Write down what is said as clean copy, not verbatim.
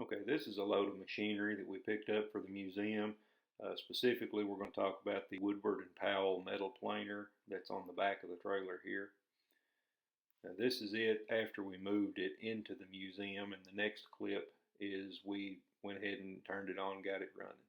Okay, this is a load of machinery that we picked up for the museum. Specifically, we're going to talk about the Woodward and Powell metal planer that's on the back of the trailer here. Now, this is it after we moved it into the museum, and the next clip is we went ahead and turned it on, got it running.